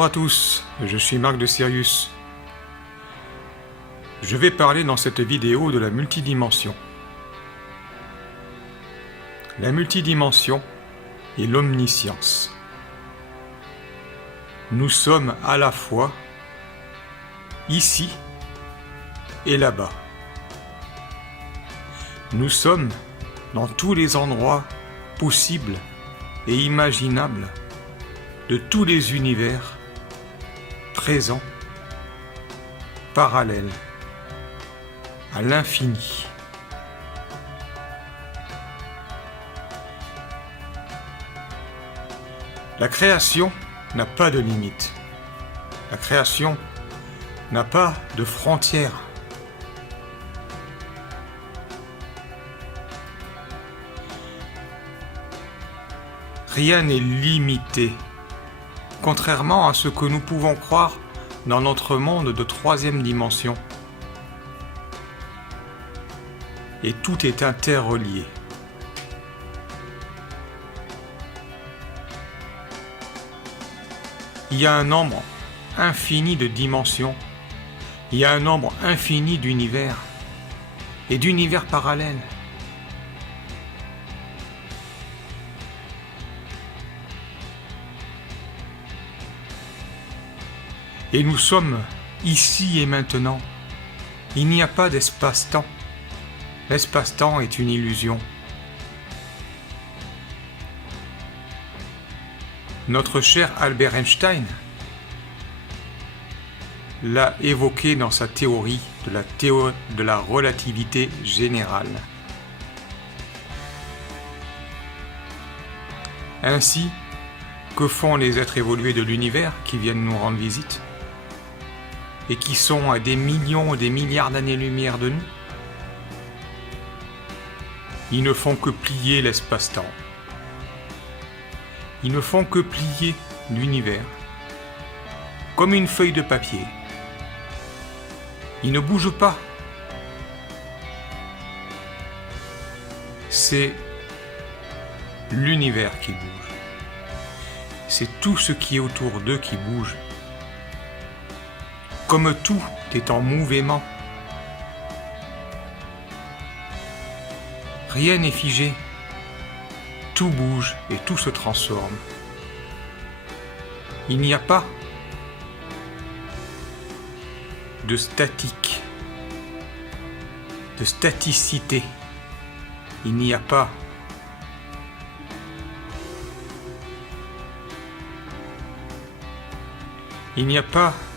Bonjour à tous, je suis Marc de Sirius. Je vais parler dans cette vidéo de la multidimension. La multidimension et l'omniscience. Nous sommes à la fois ici et là-bas. Nous sommes dans tous les endroits possibles et imaginables de tous les univers présents, parallèles, à l'infini. La création n'a pas de limite. La création n'a pas de frontières. Rien n'est limité, contrairement à ce que nous pouvons croire dans notre monde de troisième dimension. Et tout est interrelié. Il y a un nombre infini de dimensions, il y a un nombre infini d'univers et d'univers parallèles. Et nous sommes ici et maintenant. Il n'y a pas d'espace-temps. L'espace-temps est une illusion. Notre cher Albert Einstein l'a évoqué dans sa théorie de la relativité générale. Ainsi, que font les êtres évolués de l'univers qui viennent nous rendre visite et qui sont à des millions et des milliards d'années-lumière de nous? Ils ne font que plier l'espace-temps. Ils ne font que plier l'univers, comme une feuille de papier. Ils ne bougent pas. C'est l'univers qui bouge. C'est tout ce qui est autour d'eux qui bouge. Comme tout est en mouvement. Rien n'est figé. Tout bouge et tout se transforme. Il n'y a pas de statique, de staticité. Il n'y a pas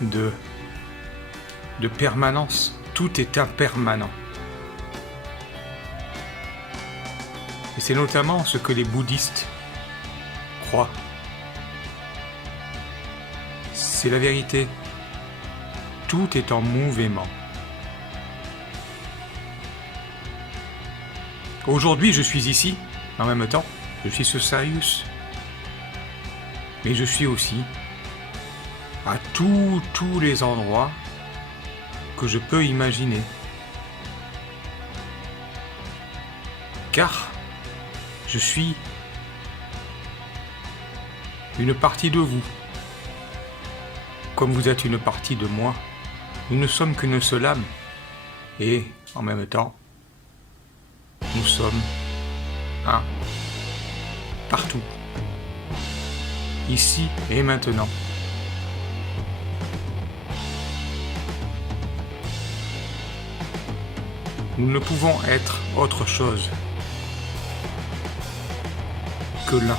de permanence. Tout est impermanent. Et c'est notamment ce que les bouddhistes croient. C'est la vérité. Tout est en mouvement. Aujourd'hui, je suis ici, en même temps, je suis sur Sirius. Mais je suis aussi à tous les endroits que je peux imaginer. Car je suis une partie de vous, comme vous êtes une partie de moi. Nous ne sommes qu'une seule âme, et en même temps, nous sommes un, partout, ici et maintenant. Nous ne pouvons être autre chose que l'un.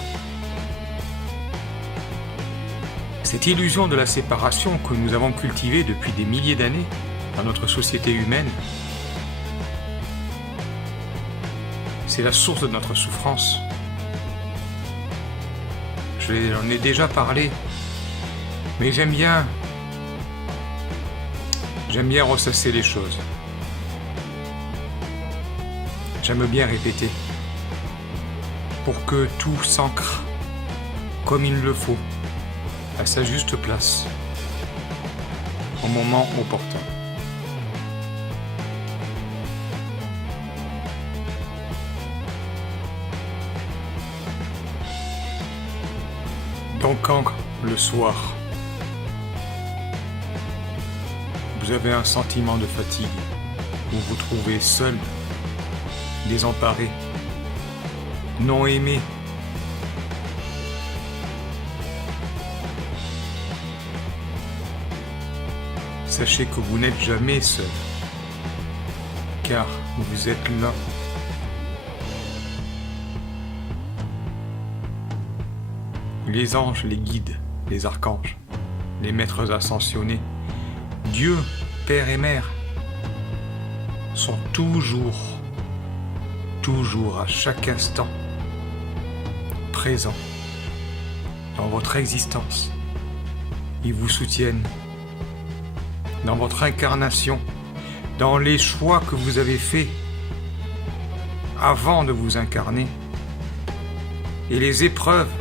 Cette illusion de la séparation que nous avons cultivée depuis des milliers d'années dans notre société humaine, c'est la source de notre souffrance. J'en ai déjà parlé, mais j'aime bien ressasser les choses. J'aime bien répéter pour que tout s'ancre comme il le faut, à sa juste place, au moment opportun. Donc quand le soir, vous avez un sentiment de fatigue, vous vous trouvez seul, désemparé, non aimé, sachez que vous n'êtes jamais seul, car vous êtes là. Les anges, les guides, les archanges, les maîtres ascensionnés, Dieu, Père et Mère, sont toujours à chaque instant présents dans votre existence. Ils vous soutiennent dans votre incarnation, dans les choix que vous avez faits avant de vous incarner et les épreuves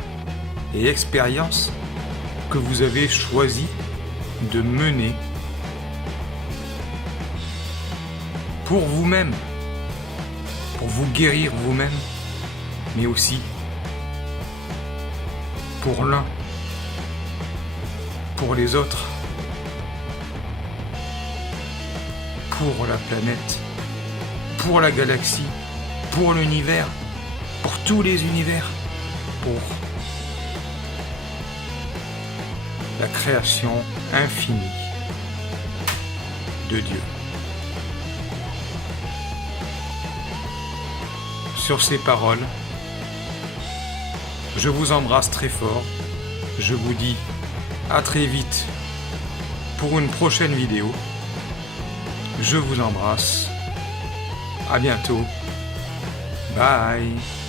et expériences que vous avez choisi de mener pour vous-même, pour vous guérir vous-même, mais aussi pour l'un, pour les autres, pour la planète, pour la galaxie, pour l'univers, pour tous les univers, pour la création infinie de Dieu. Sur ces paroles, je vous embrasse très fort. Je vous dis à très vite pour une prochaine vidéo. Je vous embrasse. À bientôt. Bye.